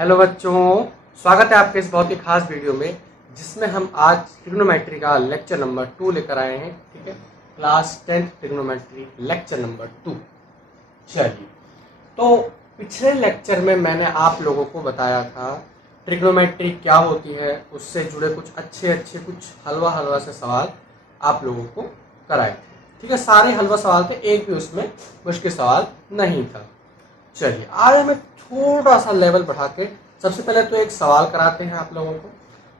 Hello बच्चों, स्वागत है आपके इस बहुत ही खास वीडियो में जिसमें हम आज ट्रिग्नोमेट्री का लेक्चर नंबर 2 लेकर आए हैं। ठीक है, क्लास 10 ट्रिग्नोमेट्री लेक्चर नंबर 2। चलिए, तो पिछले लेक्चर में मैंने आप लोगों को बताया था ट्रिग्नोमेट्री क्या होती है, उससे जुड़े कुछ अच्छे कुछ हलवा से सवाल आप लोगों को कराए थे। ठीक है, सारे हलवा सवाल थे, एक भी उसमें मुश्किल सवाल नहीं था। चलिए, आज हमें थोड़ा सा लेवल बढ़ा के सबसे पहले तो एक सवाल कराते हैं आप लोगों को,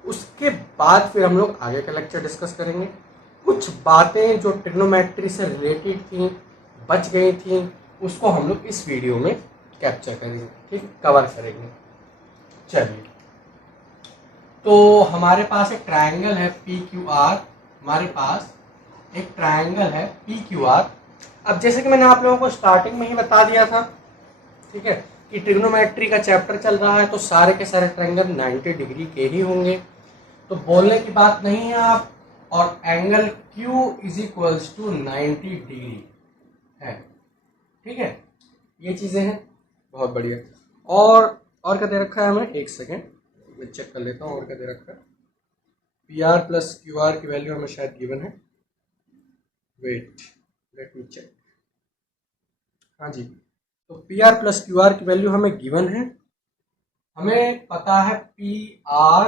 उसके बाद फिर हम लोग आगे का लेक्चर डिस्कस करेंगे। कुछ बातें जो ट्रिग्नोमेट्री से रिलेटेड थी, बच गई थी, उसको हम लोग इस वीडियो में कैप्चर करेंगे, ठीक, कवर करेंगे। चलिए, तो हमारे पास एक ट्रायंगल है PQR, हमारे पास एक ट्रायंगल है PQR। अब जैसे कि मैंने आप लोगों को स्टार्टिंग में ही बता दिया था, ठीक है, कि ट्रिग्नोमेट्री का चैप्टर चल रहा है तो सारे के सारे ट्रायंगल 90 डिग्री के ही होंगे, तो बोलने की बात नहीं है आप। और angle Q is equals to 90 degree है, ठीक है, ये चीजें हैं, बहुत बढ़िया। और क्या दे रखा है हमें, एक सेकेंड मैं चेक कर लेता हूँ और क्या दे रखा है। PR प्लस QR की वैल्यू हमें शायद गिवन है, वेट लेट मी चेक। हाँ जी, तो PR प्लस QR की वैल्यू हमें गिवन है। हमें पता है PR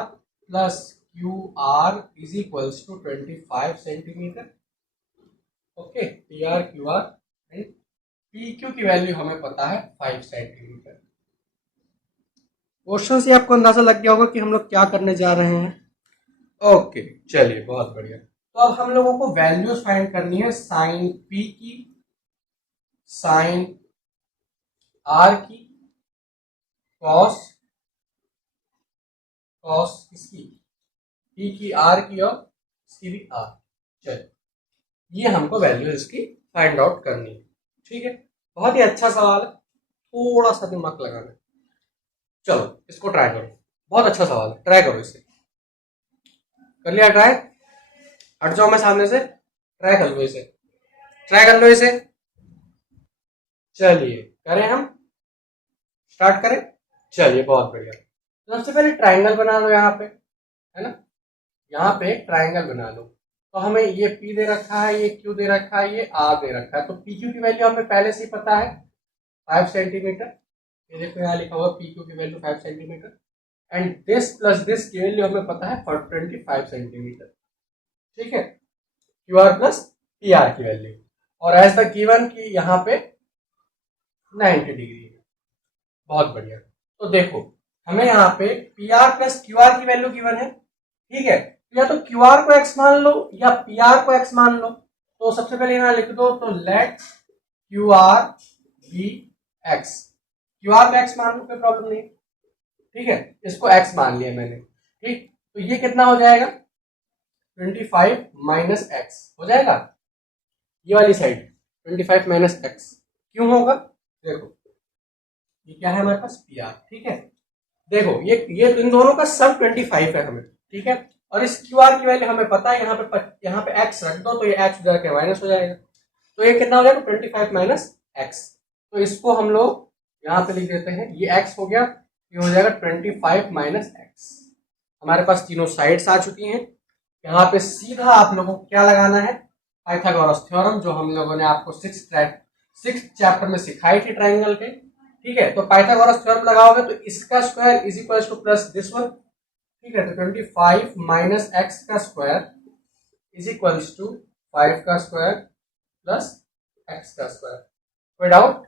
plus QR is equals to 25 centimetre. Okay, PR QR and PQ की वैल्यू हमें पता है 5 सेंटीमीटर। क्वेश्चन से आपको अंदाजा लग गया होगा कि हम लोग क्या करने जा रहे हैं। ओके, चलिए, बहुत बढ़िया। तो अब हम लोगों को वैल्यूज फाइंड करनी है साइन P की, साइन R की, कॉस किसकी, P की, R की और इसकी भी R। चलिए, ये हमको वैल्यू इसकी फाइंड आउट करनी है, ठीक है। बहुत ही अच्छा सवाल है, थोड़ा सा दिमाग लगाना है। चलो, इसको ट्राई करो, बहुत अच्छा सवाल है, ट्राई करो इसे। कर लिया ट्राई? हट जाओ मैं सामने से, ट्राई कर लो इसे, ट्राई कर लो इसे। चलिए, करें हम, स्टार्ट करें। चलिए, बहुत बढ़िया। तो सबसे पहले ट्राइंगल बना लो यहाँ पे, है ना, यहाँ पे ट्राइंगल बना लो। तो हमें ये P दे रखा है, ये Q दे रखा है, ये R दे रखा है। तो PQ की वैल्यू हमें पहले से ही पता है 5 सेंटीमीटर। ये देखो यहाँ लिखा हुआ PQ की value 5 centimetre and this plus this की वैल्यू हमें पता है 25 सेंटीमीटर, ठीक है, QR प्लस PR की वैल्यू। और एज द गिवन की यहाँ पे 90 डिग्री है, बहुत बढ़िया। तो देखो, हमें यहाँ पे PR प्लस QR की वैल्यू गिवन है, ठीक है, या तो QR को x मान लो या PR को x मान लो। तो सबसे पहले यहाँ लिख दो, तो let QR be x, QR को x मान लो, कोई प्रॉब्लम नहीं, ठीक है, इसको x मान लिया मैंने, ठीक। तो ये कितना हो जाएगा, 25 माइनस x हो जाएगा, ये वाली साइड 25 माइनस x क्यों होगा, देखो ये क्या है हमारे पास PR, ठीक है। देखो ये इन दोनों का सब 25 है हमें, ठीक है। और इस QR की वैल्यू हमें पता है, यहाँ पे x रख दो तो ये x जाके माइनस हो जाएगा। तो ये कितना हो जाएगा, 25 माइनस x। तो इसको हम लोग यहाँ पे लिख देते हैं, ये x हो गया, ये हो जाएगा 25 माइनस x। हमारे पास तीनों साइड्स आ चुकी हैं। यहाँ पे सीधा आप लोगों को क्या लगाना है, पाइथागोरस थ्योरम, जो हम लोगों ने आपको सिक्स चैप्टर में सिखाई थी ट्राइंगल के, ठीक है। तो पाइथागोरस थ्योरम लगाओगे तो इसका square is equal two plus this one, ठीक है। तो 25 माइनस एक्स का स्क्वायर इज इक्वल टू 5 का स्क्वायर प्लस एक्स का स्क्वायर। कोई डाउट?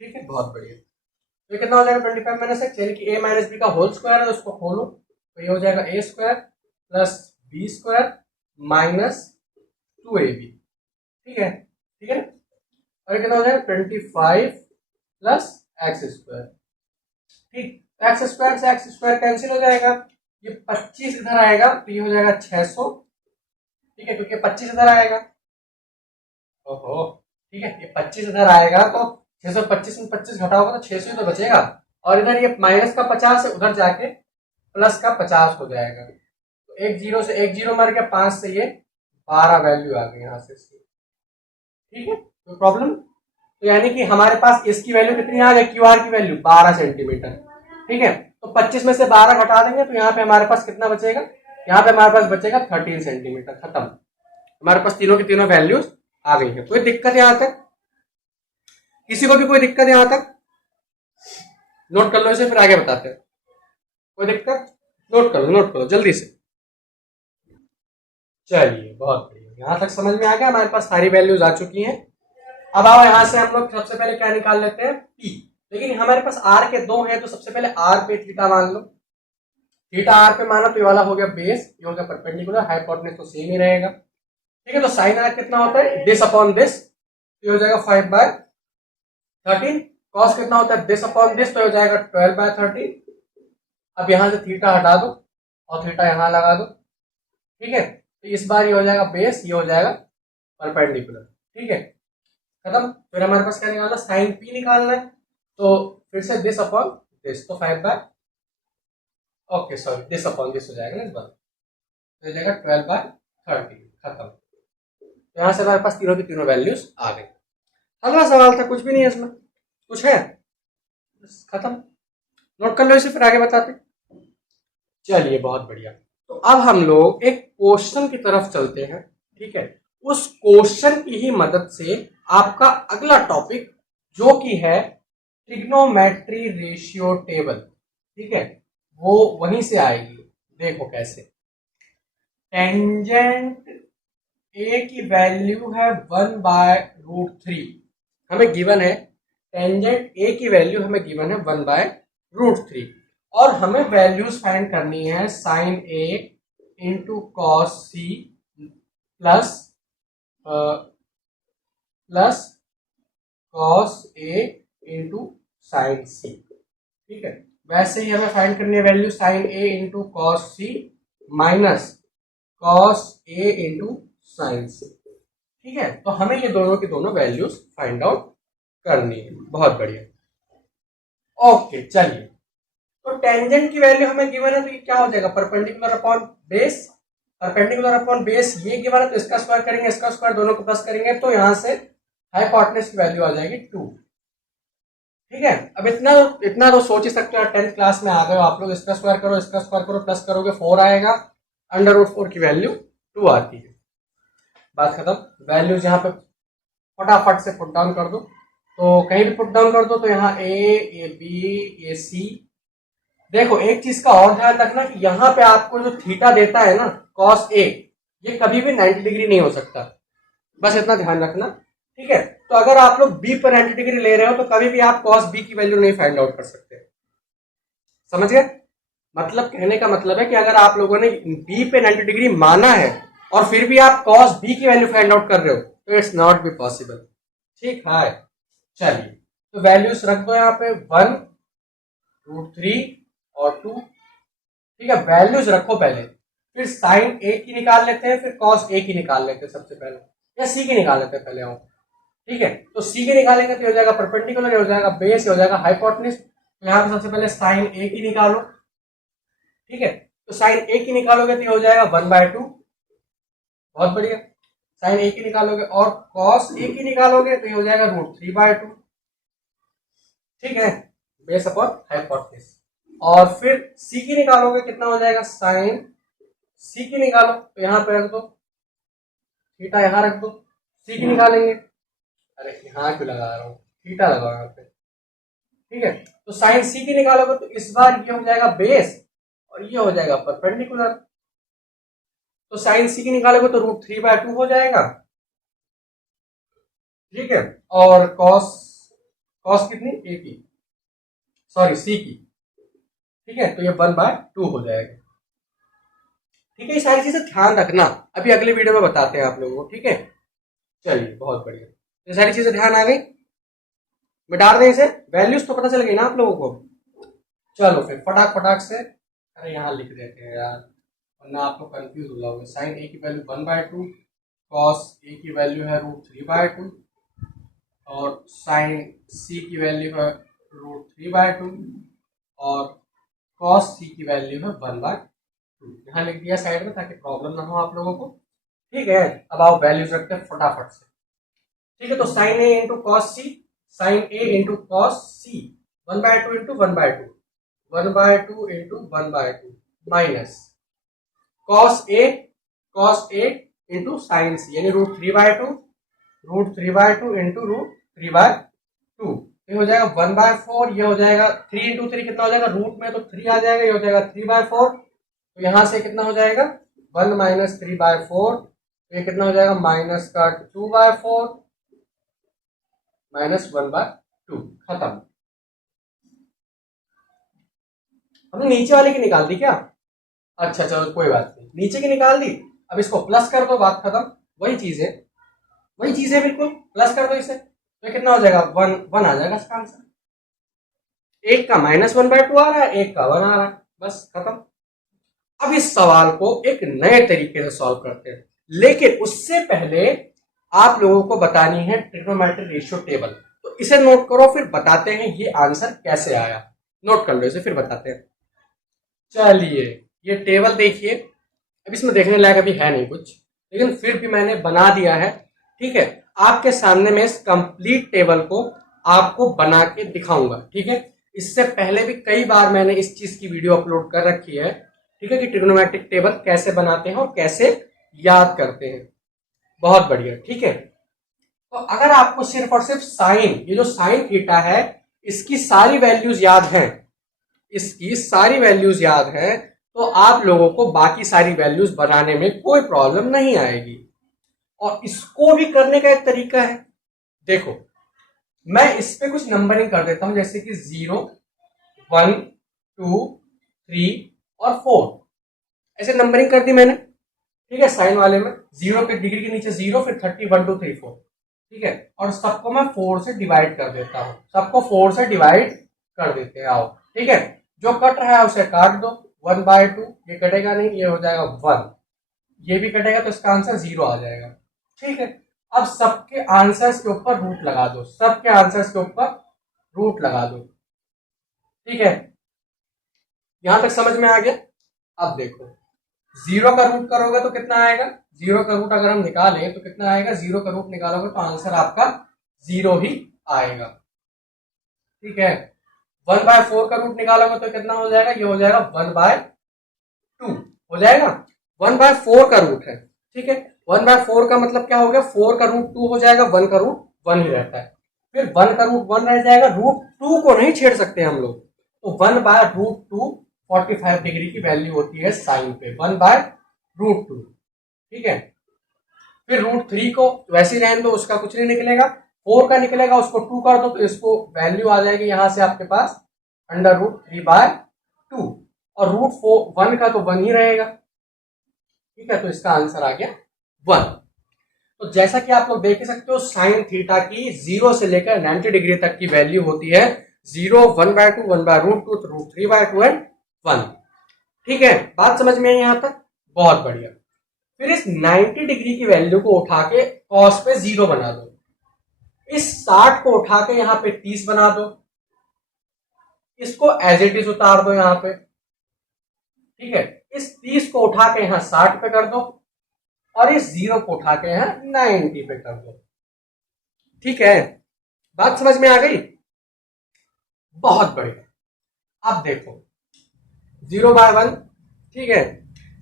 ठीक है, बहुत बढ़िया। तो कितना हो जाएगा 25 माइनस एक्स, यानी कि a माइनस बी का होल स्क्वायर है, तो उसको खोलो तो ये हो जाएगा a square plus b square minus 2ab, ठीक है, ठीक है ना। और कितना हो जाएगा 25 प्लस एक्स स्क्वायर, ठीक। एक्स स्क्वायर से एक्स स्क्वायर कैंसिल हो जाएगा, ये 25 इधर आएगा तो ये हो जाएगा 600, ठीक है, क्योंकि 25 इधर आएगा, ओहो, ठीक है, ये 25 इधर आएगा तो 625 में 25 घटाओगे तो 600 तो बचेगा, और इधर ये माइनस का 50 है, उधर जाके प्लस का 50 हो जाएगा। तो एक जीरो से एक जीरो मर गया, 5 से ये 12 वैल्यू आ गई यहाँ से इसकी, ठीक है, कोई प्रॉब्लम। तो यानी कि हमारे पास इसकी वैल्यू कितनी आ गई, QR की वैल्यू 12 सेंटीमीटर, ठीक है। तो तो 25 में से 12 घटा देंगे तो यहाँ पे हमारे पास कितना बचेगा, यहाँ पे हमारे पास बचेगा 13 सेंटीमीटर। खत्म, हमारे पास तीनों की तीनों वैल्यूज आ गई है। कोई दिक्कत यहाँ तक, किसी को भी कोई दिक्कत यहाँ तक? नोट कर लो इसे, फिर आगे बताते हैं। कोई दिक्कत? नोट कर लो, नोट करो जल्दी से। चलिए बहुत बढ़िया, यहाँ तक समझ में आ गया, हमारे पास सारी वैल्यूज आ चुकी हैं। अब आओ यहाँ से हम लोग सबसे पहले क्या निकाल लेते हैं, पी। लेकिन हमारे पास आर के दो हैं, तो सबसे पहले आर पे थीटा मान लो। थीटा आर पे माना तो ये वाला हो गया बेस, ये हो गया परपेंडिकुलर, हाइपोटेन्यूज तो सेम ही रहेगा। ठीक है, तो साइन आर कितना होता है, दिस अपॉन दिस, तो हो जाएगा 5/13। कॉस कितना होता है, दिस अपॉन दिस, तो हो जाएगा 12/13। अब यहां से थीटा हटा दो और थीटा यहां लगा दो। ठीक है, तो इस बार ये हो जाएगा बेस, ये हो जाएगा परपेंडिकुलर। ठीक है, खत्म। फिर हमारे पास क्या निकालना, साइन पी निकालना है, तो फिर से दिस अपॉन दिस, तो 5/, सॉरी दिस अपॉन दिस हो जाएगा ना इस बार, तो हो जाएगा 12/13। खत्म। तो यहां से हमारे पास तीनों की तीनों वैल्यूज आ गई। अगला सवाल था, कुछ भी नहीं है इसमें, कुछ है? खत्म, नोट कर लो इसे, फिर आगे बताते। चलिए बहुत बढ़िया, तो अब हम लोग एक क्वेश्चन की तरफ चलते हैं। ठीक है, उस क्वेश्चन की ही मदद से आपका अगला टॉपिक जो कि है ट्रिग्नोमेट्री रेशियो टेबल, ठीक है, वो वहीं से आएगी। देखो कैसे, टेंजेंट ए की वैल्यू है 1/√3, हमें गिवन है टेंजेंट ए की वैल्यू हमें गिवन है 1/√3, और हमें वैल्यूज फाइंड करनी है sine A into cos C plus cos A into sine C. ठीक है, वैसे ही हमें फाइंड करनी है value sine A into cos C minus cos A into sine C. ठीक है, तो हमें ये दोनों की दोनों वैल्यूज फाइंड आउट करनी है। बहुत बढ़िया, ओके। चलिए, तो टेंजेंट की वैल्यू हमें गिवन है, तो ये क्या हो जाएगा, perpendicular upon base. Perpendicular upon base ये गिवन है, तो इसका स्क्वायर करेंगे, इसका स्क्वायर, दोनों को प्लस करेंगे, तो यहां से हाइपोटेन्यूज की वैल्यू आ जाएगी 2। ठीक है, अब इतना तो सोच ही सकते हो, 10th क्लास में आ गए हो आप लोग, इसका स्क्वायर करो, इसका स्क्वायर करो, प्लस करोगे 4 आएगा, √4 की वैल्यू 2 आती है। बात खत्म। वैल्यूज यहाँ पे फटाफट से पुट डाउन कर दो, तो कहीं भी पुट डाउन कर दो, तो यहाँ ए बी ए सी। देखो एक चीज का और ध्यान रखना कि यहाँ पे आपको जो थीटा देता है ना कॉस ए, ये कभी भी 90 डिग्री नहीं हो सकता, बस इतना ध्यान रखना। ठीक है, तो अगर आप लोग बी पर 90 डिग्री ले रहे हो, तो कभी भी आप कॉस बी की वैल्यू नहीं फाइंड आउट कर सकते। समझ गए? मतलब कहने का मतलब है कि अगर आप लोगों ने बी पे 90 डिग्री माना है और फिर भी आप कॉस बी की वैल्यू फाइंड आउट कर रहे हो, तो इट्स नॉट बी पॉसिबल। ठीक है, चलिए, तो वैल्यूज रख दो यहाँ पे 1√3 और 2। ठीक है, वैल्यूज रखो पहले, फिर साइन ए की निकाल लेते हैं, फिर कॉस ए की निकाल लेते हैं सबसे पहले, या सी की निकाल लेते हैं पहले हम। ठीक है, तो सी की निकालेंगे तो हो जाएगा परपेंडिकुलर, हो जाएगा बेस, हो जाएगा हाइपोटेन्यूज। तो यहाँ पे सबसे पहले साइन ए की निकालो। ठीक है, तो साइन ए की निकालोगे तो हो जाएगा 1/2। बहुत बढ़िया, साइन ए की निकालोगे, और कॉस ए की निकालोगे तो ये हो जाएगा √3/2। ठीक है, बेस अपॉन हाइपोटेन्यूज। और फिर सी की निकालोगे, कितना हो जाएगा, साइन सी की निकालो, तो यहाँ पे रख दो, थीटा यहाँ रख दो। सी की निकालेंगे, अरे यहाँ क्यों लगा रहा हूँ, थीटा लगाओ यहाँ पे। ठीक है, तो साइन सी की निकालोगे तो इस बार ये हो जाएगा बेस और ये हो जाएगा परपेंडिकुलर। तो साइन सी की निकालोगे तो √3/2 हो जाएगा। ठीक है, और कॉस कितनी, ए की, सॉरी सी की। ठीक है, तो ये 1/2 हो जाएगा। ठीक है, ये सारी चीजें ध्यान रखना, अभी अगले वीडियो में बताते हैं आप लोगों को। ठीक है, चलिए बहुत बढ़िया, ये सारी चीजें ध्यान आ गई, मिटा दें इसे, वैल्यूज तो पता चल गई ना आप लोगों को। चलो फिर फटाक से, अरे यहाँ लिख देते हैं यार, वरना आप लोग कंफ्यूज हो जाओगे। साइन ए की वैल्यू 1/2, कॉस ए की वैल्यू है √3/2, और साइन सी की वैल्यू है √3/2, और कॉस सी की वैल्यू है 1/2। यहाँ लिख दिया साइड में ताकि प्रॉब्लम ना हो आप लोगों को। ठीक है, अब आओ वैल्यूज रखते हैं फटाफट से। ठीक है, तो sign A into cos C, sign A into cos C, 1/2 into 1/2, 1/2 into 1/2 minus cos A into sine सी, यानी √3/2 इंटू √3/2। ये हो जाएगा 1/4, ये हो जाएगा 3 इंटू 3 कितना हो जाएगा, रूट में तो 3 आ जाएगा, ये हो जाएगा 3/4। तो यहां से कितना हो जाएगा 1 माइनस 3/4, तो ये कितना हो जाएगा माइनस का 2/4 माइनस 1/2, खत्म। हमने नीचे वाले की निकाल दी क्या? अच्छा चलो कोई बात नहीं, नीचे की निकाल दी। अब इसको प्लस कर दो, बात खत्म। वही चीज है, वही चीज है, बिल्कुल प्लस कर दो इसे, तो कितना हो जाएगा 1 आ जाएगा इसका आंसर। एक का -1/2 आ रहा है, एक का 1 आ रहा है, बस खत्म। अब इस सवाल को एक नए तरीके से सॉल्व करते हैं, लेकिन उससे पहले आप लोगों को बतानी है ट्रिग्नोमेट्रिक रेशियो टेबल। तो इसे नोट करो, फिर बताते हैं ये आंसर कैसे आया। नोट कर लो इसे, फिर बताते हैं। चलिए ये टेबल देखिए, अब इसमें देखने लायक अभी है नहीं कुछ, लेकिन फिर भी मैंने बना दिया है। ठीक है, आपके सामने मैं इस कंप्लीट टेबल को आपको बना के दिखाऊंगा। ठीक है, इससे पहले भी कई बार मैंने इस चीज की वीडियो अपलोड कर रखी है। ठीक है, कि ट्रिग्नोमेट्रिक टेबल कैसे बनाते हैं और कैसे याद करते हैं। बहुत बढ़िया। ठीक है, तो अगर आपको सिर्फ और सिर्फ साइन, ये जो साइन थीटा है, इसकी सारी वैल्यूज याद हैं, इसकी सारी वैल्यूज याद है, तो आप लोगों को बाकी सारी वैल्यूज बनाने में कोई प्रॉब्लम नहीं आएगी। और इसको भी करने का एक तरीका है, देखो मैं इस पे कुछ नंबरिंग कर देता हूं, जैसे कि 0, 1, 2, 3 और 4, ऐसे नंबरिंग कर दी मैंने। ठीक है, साइन वाले में 0 के डिग्री के नीचे 0, फिर 30, 1, 2, 3, 4। ठीक है, और सबको मैं 4 से डिवाइड कर देता हूं, सबको 4 से डिवाइड कर देते हैं, आओ। ठीक है, जो कट रहा है उसे काट दो, 1/2, ये कटेगा नहीं, ये हो जाएगा 1, ये भी कटेगा, तो इसका आंसर 0 आ जाएगा। ठीक है, अब सबके आंसर्स के ऊपर रूट लगा दो, सबके आंसर्स के ऊपर रूट लगा दो। ठीक है, यहां तक समझ में आ गया? अब देखो 0 का रूट करोगे तो कितना आएगा, 0 का रूट अगर हम निकालें तो कितना आएगा, 0 का रूट निकालोगे तो आंसर आपका 0 ही आएगा। ठीक है, 1/4 का रूट निकालोगे तो कितना हो जाएगा, ये हो जाएगा 1/2 हो जाएगा। 1/4 का रूट है। ठीक है, 1/4 का मतलब क्या हो गया, 4 का रूट 2 हो जाएगा, 1 का रूट 1 ही रहता है, फिर 1 का रूट 1 रह जाएगा, रूट 2 को नहीं छेड़ सकते हम लोग, तो 1/√2 45 डिग्री की वैल्यू होती है साइन पे, 1/√2। ठीक है, फिर √3 को वैसे ही रहने दो, उसका कुछ नहीं निकलेगा, 4 का निकलेगा, उसको 2 कर दो तो इसको वैल्यू आ जाएगी यहां से आपके पास √3/2, और √1 का तो 1 ही रहेगा। ठीक है, तो इसका आंसर आ गया 1। तो जैसा कि आप लोग देख सकते हो, साइन थीटा की 0 से लेकर 90 डिग्री तक की वैल्यू होती है 0, 1/2, 1/√2, √3/2 एंड 1। ठीक है, बात समझ में आई यहां तक? बहुत बढ़िया। फिर इस 90 डिग्री की वैल्यू को उठा के कॉस पे 0 बना दो, इस 60 को उठा के यहां पे 30 बना दो, इसको एज इट इज उतार दो यहां पे। ठीक है, इस 30 को उठा के यहां 60 पे कर दो, और इस 0 को उठा के यहां 90 पे कर दो। ठीक है, बात समझ में आ गई? बहुत बढ़िया। अब देखो 0/1, ठीक है,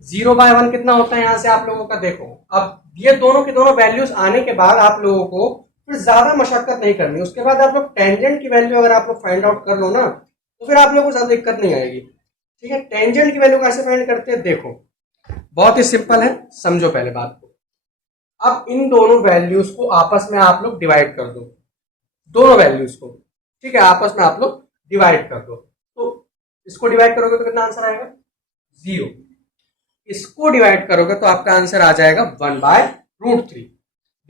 0/1 कितना होता है यहां से आप लोगों का, देखो अब ये दोनों के दोनों वैल्यूज आने के बाद आप लोगों को फिर ज्यादा मशक्कत नहीं करनी, उसके बाद आप लोग टेंजेंट की वैल्यू अगर आप लोग फाइंड आउट कर लो ना, तो फिर आप लोगों को ज्यादा दिक्कत नहीं आएगी। ठीक है, टेंजेंट की वैल्यू कैसे फाइंड करते हैं, देखो बहुत ही सिंपल है, समझो पहले बात को। अब इन दोनों वैल्यूज को आपस में आप लोग डिवाइड कर दो, दोनों वैल्यूज को। ठीक है, आपस में आप लोग डिवाइड कर दो, तो इसको डिवाइड करोगे तो कितना आंसर आएगा, 0। इसको डिवाइड करोगे तो आपका आंसर आ जाएगा 1/√3।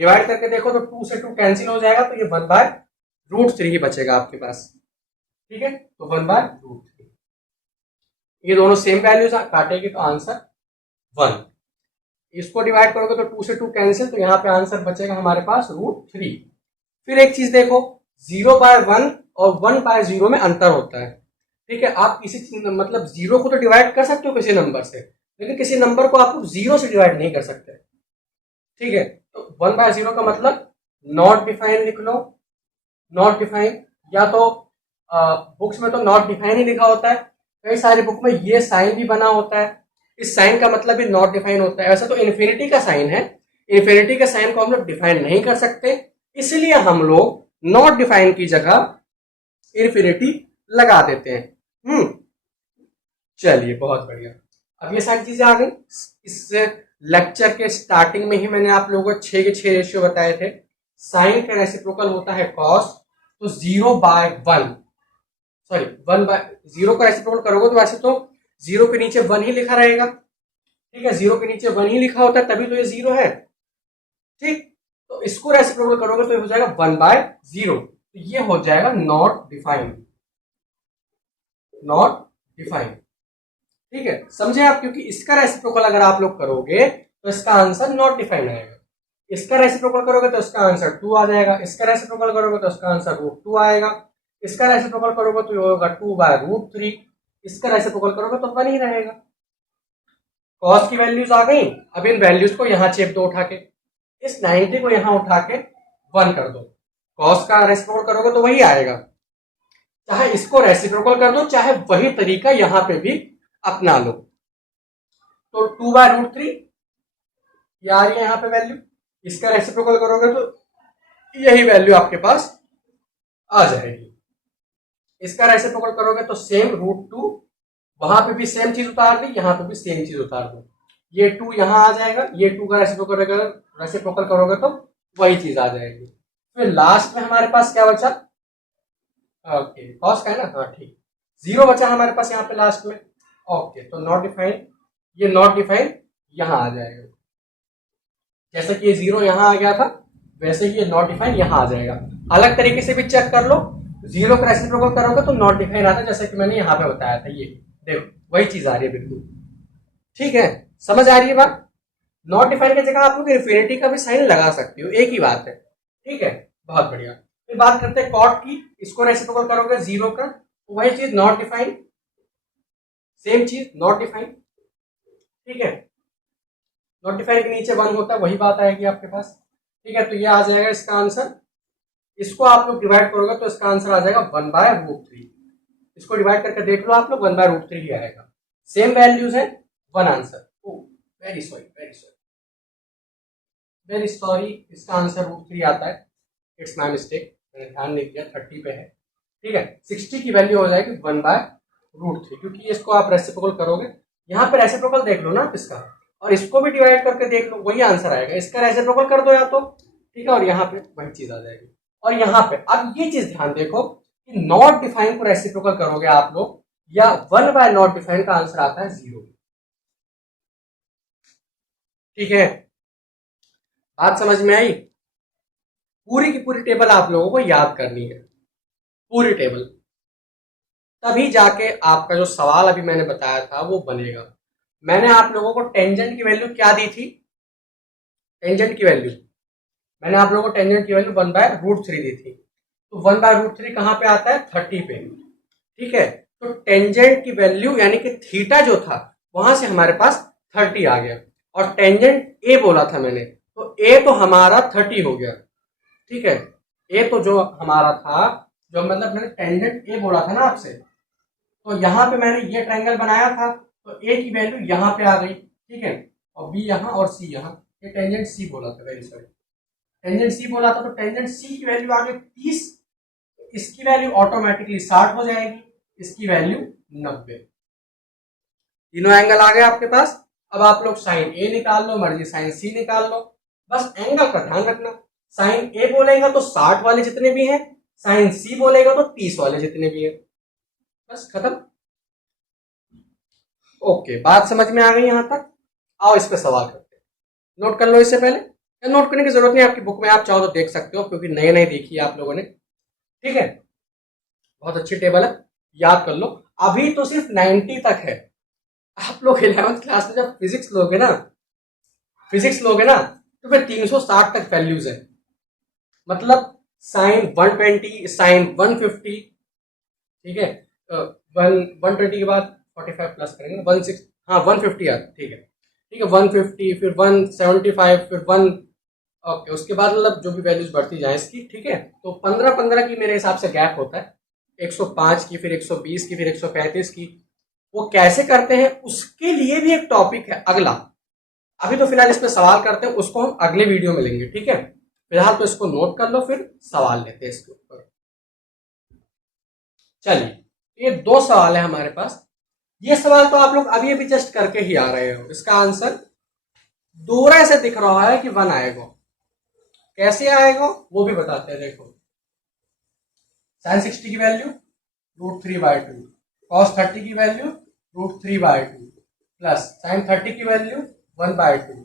डिवाइड करके देखो तो 2 से 2 कैंसिल हो जाएगा, तो ये 1/√3 ही बचेगा आपके पास। ठीक है, तो 1/√3, ये दोनों सेम वैल्यूज काटेगी तो आंसर 1। इसको डिवाइड करोगे तो 2 से 2 कैंसिल, तो यहाँ पे आंसर बचेगा हमारे पास √3। फिर एक चीज देखो, 0/1 और 1/0 में अंतर होता है। ठीक है, आप किसी मतलब 0 को तो डिवाइड कर सकते हो किसी नंबर से, लेकिन किसी नंबर को आप 0 से डिवाइड नहीं कर सकते। ठीक है, तो 1/0 का मतलब नॉट डिफाइन लिख लो, नॉट डिफाइन, या तो बुक्स में तो नॉट डिफाइन ही लिखा होता है, कई सारी बुक में ये साइन भी बना होता है, इस साइन का मतलब भी नॉट डिफाइन होता है। वैसे तो इन्फिनिटी का साइन है, इन्फिनिटी के साइन को हम लोग डिफाइन नहीं कर सकते, इसलिए हम लोग नॉट डिफाइन की जगह इन्फिनिटी लगा देते हैं। चलिए बहुत बढ़िया। अब ये सारी चीजें आ गई। इस लेक्चर के स्टार्टिंग में ही मैंने आप लोगों को 6 के 6 रेशियो बताए थे। साइन का रेसिप्रोकल होता है कॉस, तो 0/1, सॉरी 1/0 का रेसिप्रोकल करोगे तो वैसे तो 0 के नीचे 1 ही लिखा रहेगा, ठीक है, 0 के नीचे 1 ही लिखा होता है तभी तो ये 0 है, ठीक। तो इसको रेसिप्रोकल करोगे तो ये हो जाएगा 1/0, तो ये हो जाएगा नॉट डिफाइंड, नॉट डिफाइंड, ठीक है, समझे आप। क्योंकि इसका रेसिप्रोकल अगर आप लोग करोगे तो इसका आंसर नॉट डिफाइंड आएगा, इसका रेसिप्रोकल करोगे तो इसका आंसर 2 आ जाएगा, इसका रेसिप्रोकल करोगे तो इसका आंसर √2 आएगा, इसका रेसिप्रोकल करोगे तो ये होगा 2/√3, इसका रेसिप्रोकल करोगे तो 1 ही रहेगा। कॉस की वैल्यूज आ गई। अब इन वैल्यूज को यहां चेप दो उठा के, इस 90 को यहां उठा के 1 कर दो, कॉस का रेसिप्रोकल करोगे तो वही आएगा। चाहे इसको रेसिप्रोकल कर दो, चाहे वही तरीका यहां पे भी अपना लो। तो 2/√3 ये आ रही है यहां पे वैल्यू, इसका रेसिप्रोकल करोगे तो यही वैल्यू आपके पास आ जाएगी। इसका रेसिप्रोकल करोगे तो सेम √2, वहां पे भी सेम चीज उतार दी, यहां पे भी सेम चीज उतार दो, ये 2 यहां आ जाएगा, ये 2 का रेसिप्रोकल करोगे तो वही चीज आ जाएगी। फिर लास्ट में हमारे पास क्या बचा, ओके कॉस का है ना, हाँ ठीक, 0 बचा हमारे पास यहाँ पे लास्ट में। ओके तो नॉट डिफाइंड, ये नॉट डिफाइंड यहां आ जाएगा, जैसा कि ये 0 यहां आ गया था वैसे ही ये नॉट डिफाइंड यहां आ जाएगा। अलग तरीके से भी चेक कर लो, 0 का रेसिप्रोकल करोगे तो नॉट डिफाइंड आता है, जैसा कि मैंने यहाँ पे बताया था, ये देखो वही चीज आ रही है बिल्कुल, ठीक है, समझ आ रही है बात। नॉट डिफाइंड की जगह आप लोग इन्फिनिटी का भी साइन लगा सकते हो, एक ही बात है, ठीक है, बहुत बढ़िया। फिर बात करते हैं कॉट की, इसको रेसिप्रोकल करोगे 0 का, वही चीज नॉट डिफाइंड, सेम चीज नॉट डिफाइंड, ठीक है, नॉट डिफाइंड के नीचे 1 होता है, वही बात आएगी आपके पास, ठीक है। तो ये आ जाएगा इसका आंसर, इसको आप लोग डिवाइड करोगे तो इसका आंसर आ जाएगा 1/√3, इसको डिवाइड करके देख लो आप लोग, 1/√3 ही आएगा, सेम वैल्यूज है, 1 answer. Very sorry, very sorry, very sorry, इसका आंसर √3 आता है, इट्स माय मिस्टेक, मैंने ध्यान नहीं दिया, 30 पे है, ठीक है। 60 की वैल्यू हो जाएगी 1/√3, क्योंकि इसको आप रेसिप्रोकल करोगे, यहाँ पे रेसिप्रोकल देख लो ना आप इसका, और इसको भी डिवाइड करके देख लो, वही आंसर आएगा, इसका रेसिप्रोकल कर दो या तो, ठीक है, और यहाँ पे वही चीज आ जाएगी। और यहाँ पे अब ये चीज ध्यान देखो कि नॉट डिफाइन को रेसिप्रोकल करोगे आप लोग या 1/नॉट डिफाइन का आंसर आता है 0, ठीक है, बात समझ में आई। पूरी की पूरी टेबल आप लोगों को याद करनी है, पूरी टेबल, तभी जाके आपका जो सवाल अभी मैंने बताया था वो बनेगा। मैंने आप लोगों को टेंजेंट की वैल्यू क्या दी थी, टेंजेंट की वैल्यू मैंने आप लोगों को टेंजेंट की वैल्यू 1/√3 दी थी, तो 1/√3 कहां पे आता है, 30 पे, ठीक है। तो टेंजेंट की वैल्यू यानी कि थीटा जो था वहां से हमारे पास 30 आ गया, और टेंजेंट ए बोला था मैंने, तो ए तो हमारा 30 हो गया, ठीक है। ए तो जो हमारा था, जो मतलब मैंने टेंजेंट ए बोला था ना आपसे, तो यहाँ पे मैंने ये ट्रायंगल बनाया था, तो ए की वैल्यू यहाँ पे आ गई, ठीक है, और बी यहाँ और सी यहाँ, ये टेंजेंट सी बोला था, वेरी सॉरी, टेंजेंट सी बोला था, तो टेंजेंट सी की वैल्यू आ गई 30, इसकी वैल्यू ऑटोमेटिकली 60 हो जाएगी, इसकी वैल्यू 90, तीनों एंगल आ गए आपके पास। अब आप लोग साइन ए निकाल लो, मर्जी साइन सी निकाल लो, बस एंगल का ध्यान रखना, साइन ए बोलेगा तो 60 वाले जितने भी हैं, साइन सी बोलेगा तो 30 वाले जितने भी हैं, बस खत्म। ओके, बात समझ में आ गई यहां तक। आओ इस पे सवाल करते हैं, नोट कर लो इससे पहले, या नोट करने की जरूरत नहीं, आपकी बुक में आप चाहो तो देख सकते हो, क्योंकि नए नए देखी है आप लोगों ने, ठीक है, बहुत अच्छी टेबल है, याद कर लो। अभी तो सिर्फ 90 तक है, आप लोग 11th क्लास में जब फिजिक्स लोगे ना, तो फिर 360 तक वैल्यूज है, मतलब साइन 120, साइन 150, ठीक है, 120 के बाद 45 प्लस करेंगे, 16, हाँ 150 आता, ठीक है, 150, फिर 175, फिर 1, ओके, उसके बाद मतलब जो भी वैल्यूज बढ़ती जाए इसकी, ठीक है। तो 15 15 की मेरे हिसाब से गैप होता है, 105 की, फिर 120 की, फिर 135 की, वो कैसे करते हैं उसके लिए भी एक टॉपिक है अगला। अभी तो फिलहाल इस पे सवाल करते हैं, उसको हम अगले वीडियो में लेंगे, ठीक है। फिलहाल तो इसको नोट कर लो, फिर सवाल लेते हैं इसके ऊपर। चलिए, ये 2 सवाल है हमारे पास। ये सवाल तो आप लोग अभी अभी जस्ट करके ही आ रहे हो। इसका आंसर दूर से दिख रहा है कि 1 आएगा, कैसे आएगा वो भी बताते हैं। देखो, sin 60 की वैल्यू √3/2, cos 30 की वैल्यू √3/2 प्लस sin 30 की वैल्यू 1/2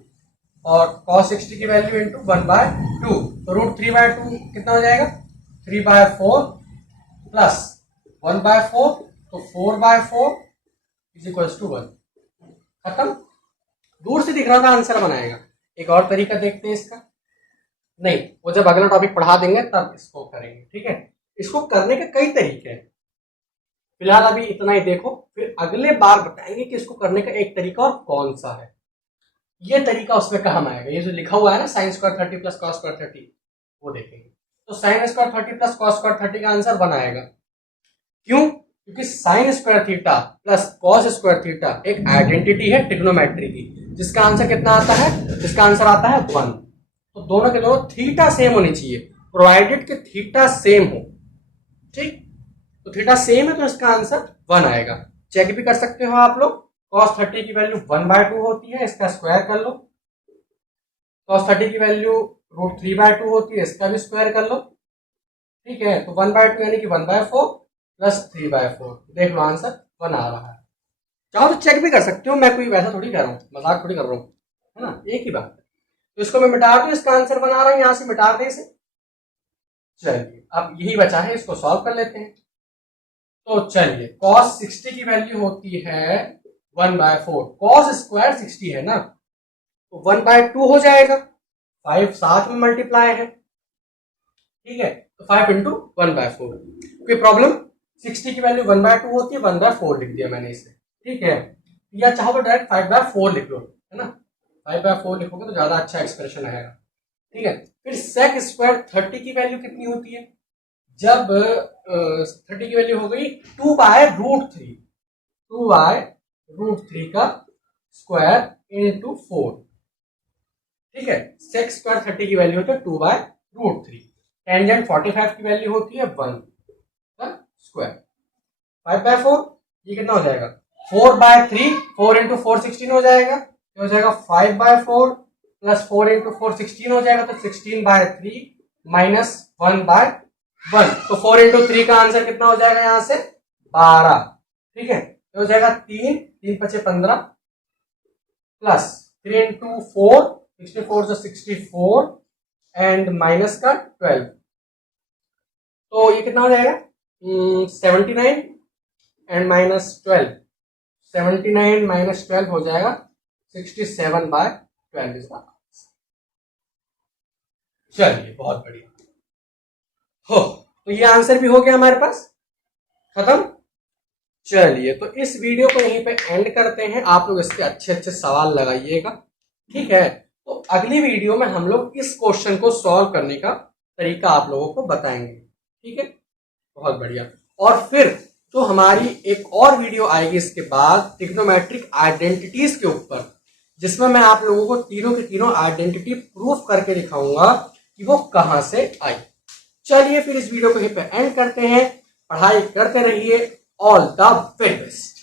और cos 60 की वैल्यू इंटू 1/2। तो √3/2 कितना हो जाएगा, 3/4 प्लस 1/4, तो 4/4 इज इक्वल्स टू 1। खत्म। दूर से दिख रहा था, आंसर बनाएगा। एक और तरीका देखते हैं इसका। नहीं, वो जब अगला टॉपिक पढ़ा देंगे तब इसको करेंगे, ठीक है। इसको करने के कई तरीके हैं, फिलहाल अभी इतना ही देखो, फिर अगले बार बताएंगे कि इसको करने का एक तरीका और कौन सा है। ये तरीका उसमें काम आएगा, ये जो लिखा हुआ है ना sin square 30 plus cos square 30, वो देखेंगे। तो sin square 30 plus cos square 30 का आंसर 1 आएगा। क्यों? क्योंकि sin square theta plus cos square theta एक आइडेंटिटी है ट्रिग्नोमेट्री की, जिसका आंसर कितना आता है, जिसका आंसर आता है 1। तो दोनों के दोनों थीटा सेम होनी चाहिए, प्रोवाइडेड कि थीटा सेम हो, ठीक। तो थीटा सेम है तो इसका आंसर 1 आएगा। चेक भी कर सकते हो आप लोग, cos 30 की वैल्यू 1/2 होती है, इसका स्क्वायर कर लो। cos 30 की वैल्यू √3/2 होती है, इसका भी स्क्वायर कर लो, ठीक है। तो 1/2 यानी कि 1/4 प्लस 3/4, देख लो आंसर 1 आ रहा है। चाहो तो चेक भी कर सकते हो, मैं कोई वैसा थोड़ी कर रहा हूँ, मजाक थोड़ी कर रहा हूँ, है ना, एक ही बात है। तो इसको मैं मिटा दूं, इसका आंसर बना रहा हूं, यहां से मिटा दे इसे। चलिए, अब यही बचा है, इसको सॉल्व कर लेते हैं। तो चलिए, cos 60 की वैल्यू होती है 1/4, cos स्क्वायर 60 है ना, तो 1/2 हो जाएगा, 5 साथ में मल्टीप्लाई है, ठीक है। तो 5 इंटू 1/4। कोई प्रॉब्लम? 60 की वैल्यू 1/2 होती है, 1/4 लिख दिया मैंने इसे, ठीक है। या चाहो तो डायरेक्ट 5/4 लिख लो, है ना, 5/4 लिखोगे तो ज्यादा अच्छा एक्सप्रेशन आएगा, ठीक है। फिर sec स्क्वायर 30 की वैल्यू कितनी होती है, जब 30 की वैल्यू हो गई 2/√3, 2/√3 का स्क्वायर इंटू 4, ठीक है। sec स्क्वायर 30 की वैल्यू होती है 2/√3। टेंजेंट 45 की वैल्यू होती है 1 का स्क्वायर। 5/4 ये कितना हो जाएगा, 4/3, 4 इंटू 4 16 हो जाएगा, हो जाएगा 5/4 प्लस 4 इंटू 4 16 हो जाएगा, तो 16/3 माइनस 1/1। तो 4 इंटू 3 का आंसर कितना हो जाएगा, यहां से 12, ठीक है। तो हो जाएगा 3, 3 × 5 = 15 प्लस 3 इंटू 4 64 जो 64 एंड माइनस का 12, तो ये कितना हो जाएगा 79 एंड माइनस 12, 79 माइनस 12 हो जाएगा 67/12 इसका। चलिए, बहुत बढ़िया हो, तो ये आंसर भी हो गया हमारे पास, खत्म। चलिए, तो इस वीडियो को यहीं पे एंड करते हैं। आप लोग इसके अच्छे अच्छे सवाल लगाइएगा, ठीक है। तो अगली वीडियो में हम लोग इस क्वेश्चन को सॉल्व करने का तरीका आप लोगों को बताएंगे, ठीक है। बहुत बढ़िया। और फिर जो हमारी एक और वीडियो आएगी इसके बाद ट्रिग्नोमेट्रिक आइडेंटिटीज के ऊपर, जिसमें मैं आप लोगों को तीनों की तीनों आइडेंटिटी प्रूफ करके दिखाऊंगा कि वो कहां से आई। चलिए, फिर इस वीडियो को यहीं पे एंड करते हैं। पढ़ाई करते रहिए। All the very best.